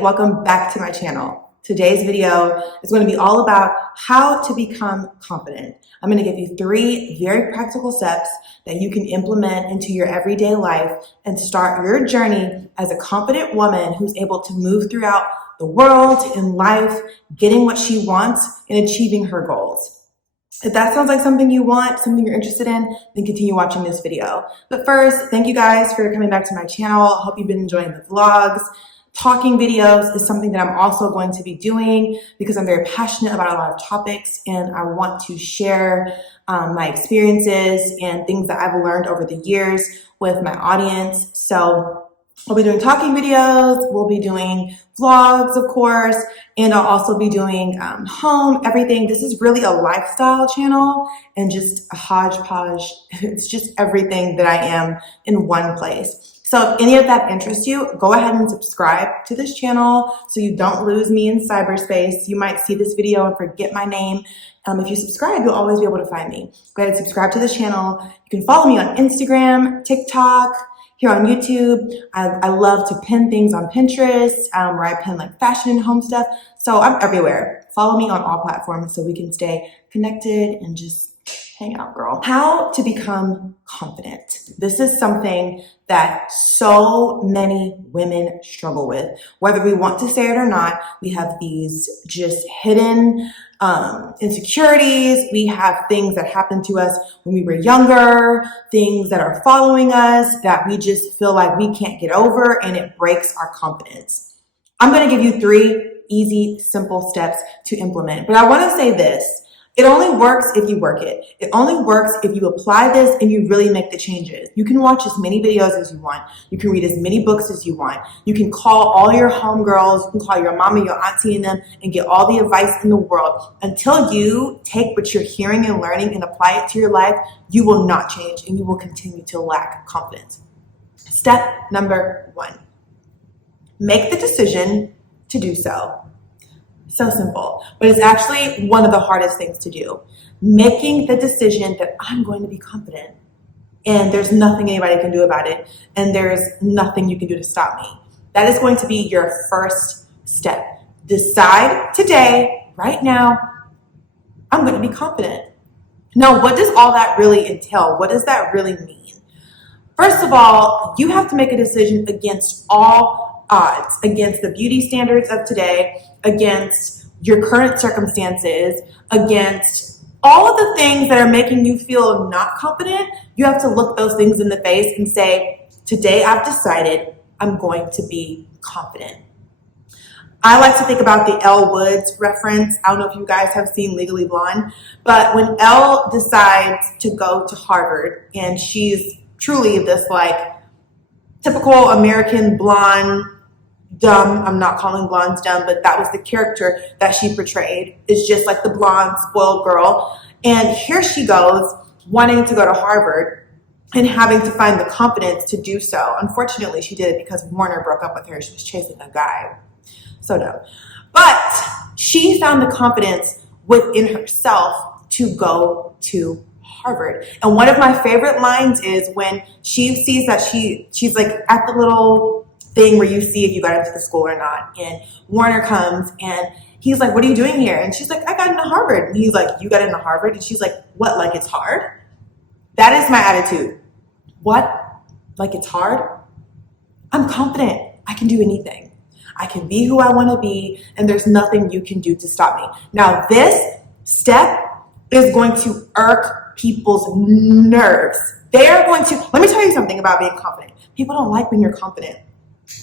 welcome back to my channel. Today's video is going to be all about how to become confident. I'm going to give you 3 very practical steps that you can implement into your everyday life and start your journey as a confident woman who's able to move throughout the world in life, getting what she wants and achieving her goals. If that sounds like something you want, something you're interested in, then continue watching this video. But first, thank you guys for coming back to my channel. I hope you've been enjoying the vlogs. Talking videos is something that I'm also going to be doing because I'm very passionate about a lot of topics and I want to share my experiences and things that I've learned over the years with my audience. So we'll be doing talking videos, we'll be doing vlogs, of course, and I'll also be doing home, everything. This is really a lifestyle channel and just a hodgepodge. It's just everything that I am in one place. So if any of that interests you, go ahead and subscribe to this channel so you don't lose me in cyberspace. You might see this video and forget my name. If you subscribe, you'll always be able to find me. Go ahead and subscribe to this channel. You can follow me on Instagram, TikTok, here on YouTube. I love to pin things on Pinterest, where I pin like fashion and home stuff. So I'm everywhere. Follow me on all platforms so we can stay connected and just hang out, girl. How to become confident. This is something that so many women struggle with. Whether we want to say it or not, we have these just hidden insecurities. We have things that happened to us when we were younger, things that are following us that we just feel like we can't get over, and it breaks our confidence. I'm going to give you 3 easy, simple steps to implement. But I want to say this. It only works if you work it. It only works if you apply this and you really make the changes. You can watch as many videos as you want. You can read as many books as you want. You can call all your homegirls. You can call your mama, your auntie and them and get all the advice in the world. Until you take what you're hearing and learning and apply it to your life, you will not change and you will continue to lack confidence. Step number 1, make the decision to do so. So simple, but it's actually one of the hardest things to do. Making the decision that I'm going to be confident and there's nothing anybody can do about it and there's nothing you can do to stop me. That is going to be your first step. Decide today, right now, I'm going to be confident. Now, what does all that really entail? What does that really mean? First of all, you have to make a decision against all odds, against the beauty standards of today, against your current circumstances, against all of the things that are making you feel not confident. You have to look those things in the face and say, today I've decided I'm going to be confident. I like to think about the Elle Woods reference. I don't know if you guys have seen Legally Blonde, but when Elle decides to go to Harvard, and she's truly this like typical American blonde, dumb, I'm not calling blondes dumb, but that was the character that she portrayed. It's just like the blonde, spoiled girl. And here she goes, wanting to go to Harvard and having to find the confidence to do so. Unfortunately, she did it because Warner broke up with her. She was chasing a guy. So dumb. But she found the confidence within herself to go to Harvard. And one of my favorite lines is when she sees that she's like at the little thing where you see if you got into the school or not. And Warner comes and he's like, what are you doing here? And she's like, I got into Harvard. And he's like, you got into Harvard? And she's like, what, like it's hard? That is my attitude. What? Like it's hard? I'm confident. I can do anything. I can be who I want to be and there's nothing you can do to stop me. Now this step is going to irk people's nerves. They are going to, let me tell you something about being confident. People don't like when you're confident.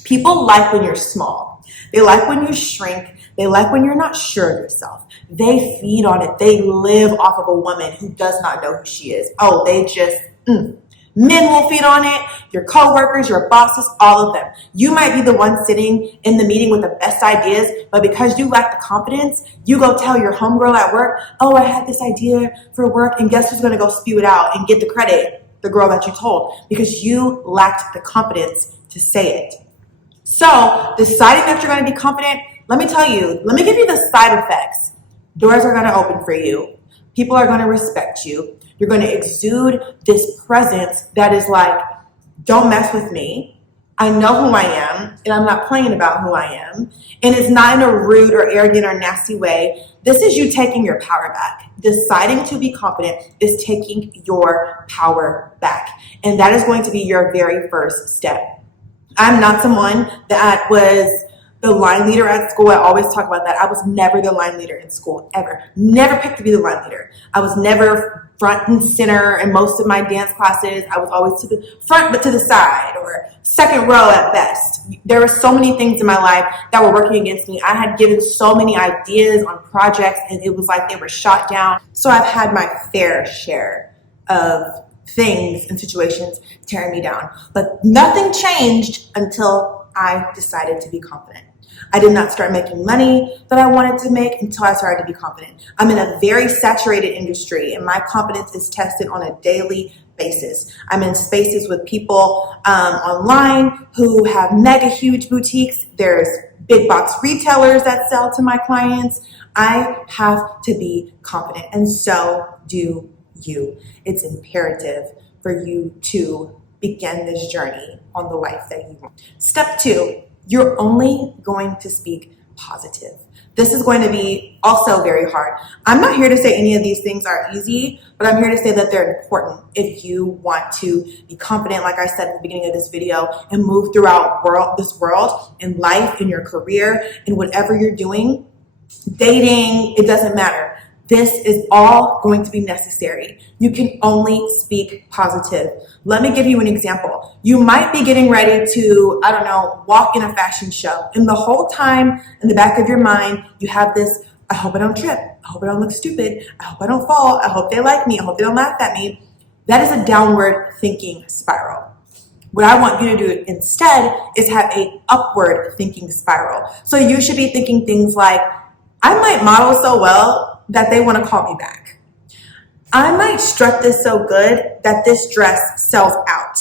People like when you're small. They like when you shrink. They like when you're not sure of yourself. They feed on it. They live off of a woman who does not know who she is. Oh, they just, Men will feed on it. Your coworkers, your bosses, all of them. You might be the one sitting in the meeting with the best ideas, but because you lack the confidence, you go tell your homegirl at work, oh, I had this idea for work, and guess who's going to go spew it out and get the credit? The girl that you told, because you lacked the confidence to say it. So deciding that you're going to be confident, let me give you the side effects. Doors are going to open for you. People are going to respect you. You're going to exude this presence that is like, don't mess with me. I know who I am, and I'm not playing about who I am. And it's not in a rude or arrogant or nasty way. This is you taking your power back. Deciding to be confident is taking your power back. And that is going to be your very first step. I'm not someone that was the line leader at school. I always talk about that. I was never the line leader in school, ever. Never picked to be the line leader. I was never front and center in most of my dance classes. I was always to the front but to the side, or second row at best. There were so many things in my life that were working against me. I had given so many ideas on projects and it was like they were shot down. So I've had my fair share of things and situations tearing me down. But nothing changed until I decided to be confident. I did not start making money that I wanted to make until I started to be confident. I'm in a very saturated industry and my confidence is tested on a daily basis. I'm in spaces with people online who have mega huge boutiques. There's big box retailers that sell to my clients. I have to be confident, and so do you. It's imperative for you to begin this journey on the life that you want. Step 2, you're only going to speak positive. This is going to be also very hard. I'm not here to say any of these things are easy, but I'm here to say that they're important if you want to be confident, like I said at the beginning of this video, and move throughout this world, in life, in your career, in whatever you're doing, dating, it doesn't matter. This is all going to be necessary. You can only speak positive. Let me give you an example. You might be getting ready to, I don't know, walk in a fashion show. And the whole time in the back of your mind, you have this, I hope I don't trip. I hope I don't look stupid. I hope I don't fall. I hope they like me. I hope they don't laugh at me. That is a downward thinking spiral. What I want you to do instead is have an upward thinking spiral. So you should be thinking things like, I might model so well that they want to call me back. I might strut this so good that this dress sells out.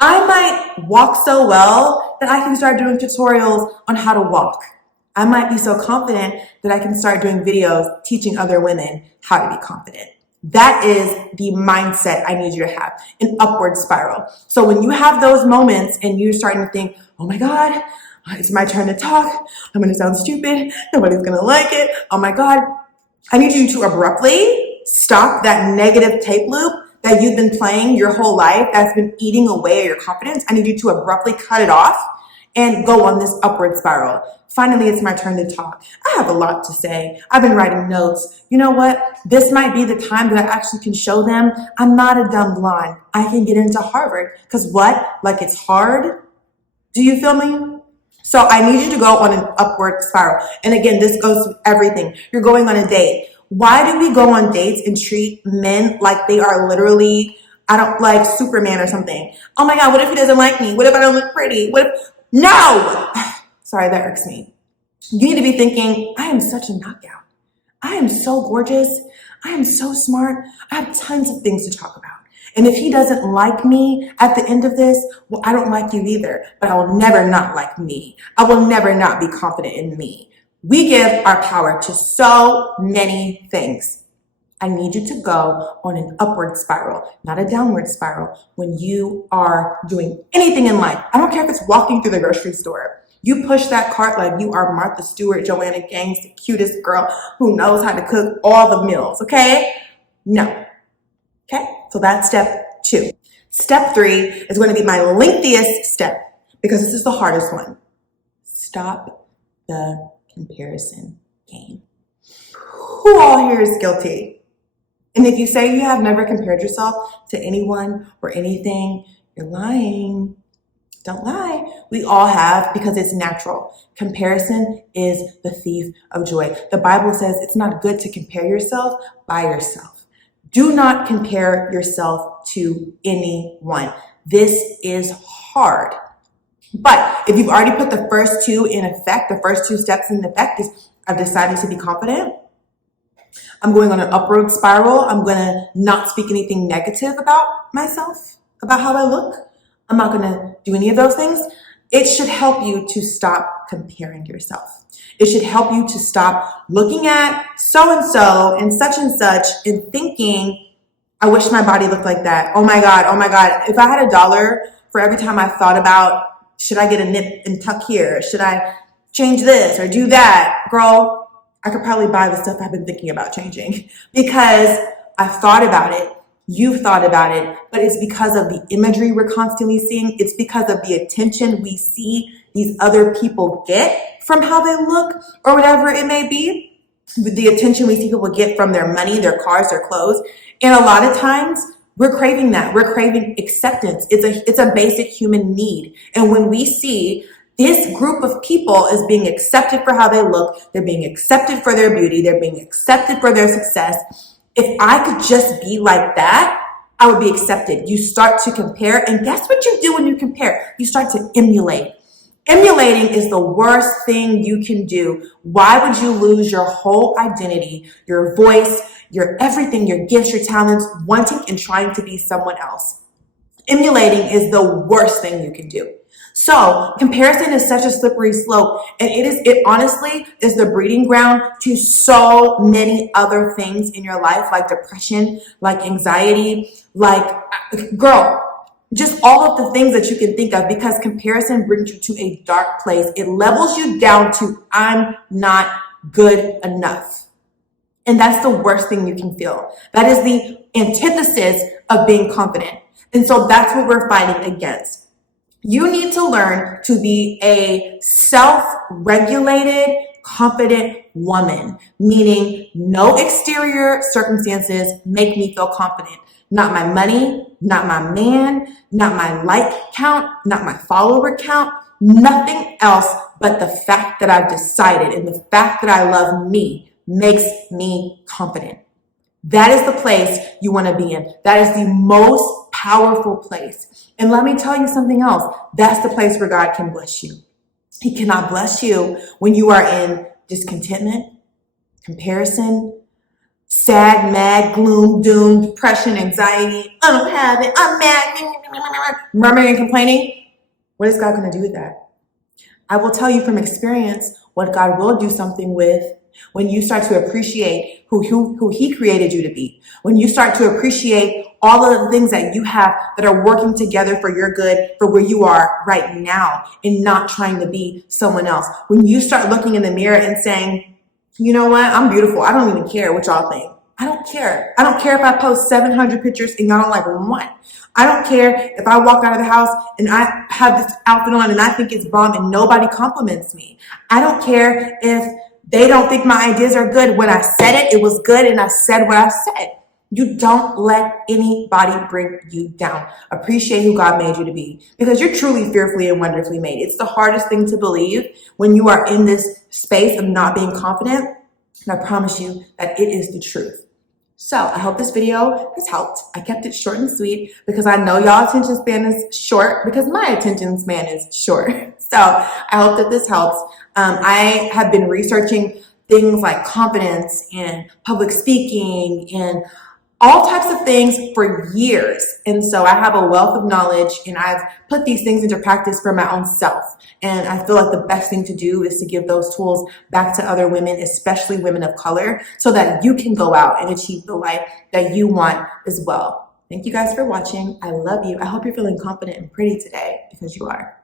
I might walk so well that I can start doing tutorials on how to walk. I might be so confident that I can start doing videos teaching other women how to be confident. That is the mindset I need you to have, an upward spiral. So when you have those moments and you're starting to think, oh my God, it's my turn to talk. I'm going to sound stupid. Nobody's going to like it. Oh my God. I need you to abruptly stop that negative tape loop that you've been playing your whole life that's been eating away at your confidence. I need you to abruptly cut it off and go on this upward spiral. Finally, it's my turn to talk. I have a lot to say. I've been writing notes. You know what? This might be the time that I actually can show them I'm not a dumb blonde. I can get into Harvard. Because what? Like it's hard? Do you feel me? So I need you to go on an upward spiral. And again, this goes with everything. You're going on a date. Why do we go on dates and treat men like they are literally, I don't like Superman or something? Oh my God, what if he doesn't like me? What if I don't look pretty? What if, no! Sorry, that irks me. You need to be thinking, I am such a knockout. I am so gorgeous. I am so smart. I have tons of things to talk about. And if he doesn't like me at the end of this, well, I don't like you either, but I will never not like me. I will never not be confident in me. We give our power to so many things. I need you to go on an upward spiral, not a downward spiral, when you are doing anything in life. I don't care if it's walking through the grocery store. You push that cart like you are Martha Stewart, Joanna Gaines, the cutest girl who knows how to cook all the meals, okay? No. Okay, so that's step 2. Step 3 is going to be my lengthiest step because this is the hardest one. Stop the comparison game. Who all here is guilty? And if you say you have never compared yourself to anyone or anything, you're lying. Don't lie. We all have because it's natural. Comparison is the thief of joy. The Bible says it's not good to compare yourself by yourself. Do not compare yourself to anyone. This is hard. But if you've already put the first 2 in effect, the first 2 steps in effect is I've decided to be confident. I'm going on an upward spiral. I'm going to not speak anything negative about myself, about how I look. I'm not going to do any of those things. It should help you to stop comparing yourself. It should help you to stop looking at so-and-so and such and thinking, I wish my body looked like that. Oh my God. If I had $1 for every time I thought about should I get a nip and tuck here? Should I change this or do that? Girl, I could probably buy the stuff I've been thinking about changing because I've thought about it. You've thought about it, but it's because of the imagery we're constantly seeing. It's because of the attention we see these other people get from how they look or whatever it may be. The attention we see people get from their money, their cars, their clothes. And a lot of times we're craving that. We're craving acceptance. It's a basic human need. And when we see this group of people is being accepted for how they look, they're being accepted for their beauty, they're being accepted for their success. If I could just be like that, I would be accepted. You start to compare, and guess what you do when you compare? You start to emulate. Emulating is the worst thing you can do. Why would you lose your whole identity, your voice, your everything, your gifts, your talents, wanting and trying to be someone else? Emulating is the worst thing you can do. So comparison is such a slippery slope, and it honestly is the breeding ground to so many other things in your life, like depression, like anxiety, like, girl, just all of the things that you can think of, because comparison brings you to a dark place. It levels you down to, I'm not good enough. And that's the worst thing you can feel. That is the antithesis of being confident. And so that's what we're fighting against. You need to learn to be a self-regulated, confident woman, meaning no exterior circumstances make me feel confident. Not my money, not my man, not my like count, not my follower count, nothing else but the fact that I've decided and the fact that I love me makes me confident. That is the place you want to be in. That is the most powerful place. And let me tell you something else. That's the place where God can bless you. He cannot bless you when you are in discontentment, comparison, sad, mad, gloom, doom, depression, anxiety. I don't have it. I'm mad. Murmuring and complaining. What is God going to do with that? I will tell you from experience what God will do something with when you start to appreciate who He created you to be. When you start to appreciate all of the things that you have that are working together for your good, for where you are right now, and not trying to be someone else. When you start looking in the mirror and saying, you know what, I'm beautiful. I don't even care what y'all think. I don't care. I don't care if I post 700 pictures and y'all don't like one. I don't care if I walk out of the house and I have this outfit on and I think it's bomb and nobody compliments me. I don't care if they don't think my ideas are good. When I said it, it was good, and I said what I said. You don't let anybody bring you down. Appreciate who God made you to be, because you're truly fearfully and wonderfully made. It's the hardest thing to believe when you are in this space of not being confident. And I promise you that it is the truth. So I hope this video has helped. I kept it short and sweet because I know y'all attention span is short, because my attention span is short. So I hope that this helps. I have been researching things like confidence and public speaking and all types of things for years. And so I have a wealth of knowledge, and I've put these things into practice for my own self. And I feel like the best thing to do is to give those tools back to other women, especially women of color, so that you can go out and achieve the life that you want as well. Thank you guys for watching. I love you. I hope you're feeling confident and pretty today, because you are.